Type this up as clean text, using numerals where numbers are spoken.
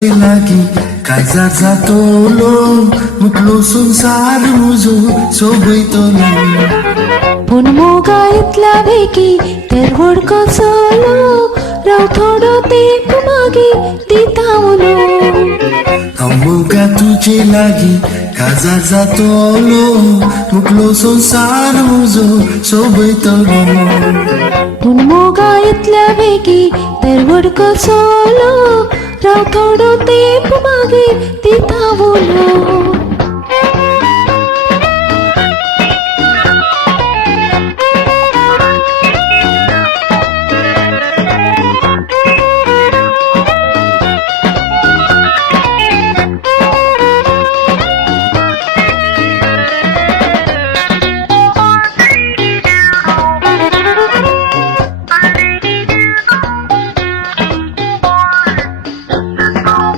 lagi kaza zatolo mutlo संसार मुझो सोबैतलो पुन मोगा इतला बेकी तेरवड कसलो राव थोडो तेप मागे दितावलो अमुगा तुझे लागी काजा जातलो मुकलो संसार मुझो सोबैतलो पुन मोगा इतला बेकी तेरवड कसलो राव थोडो तेप मागे दितावलो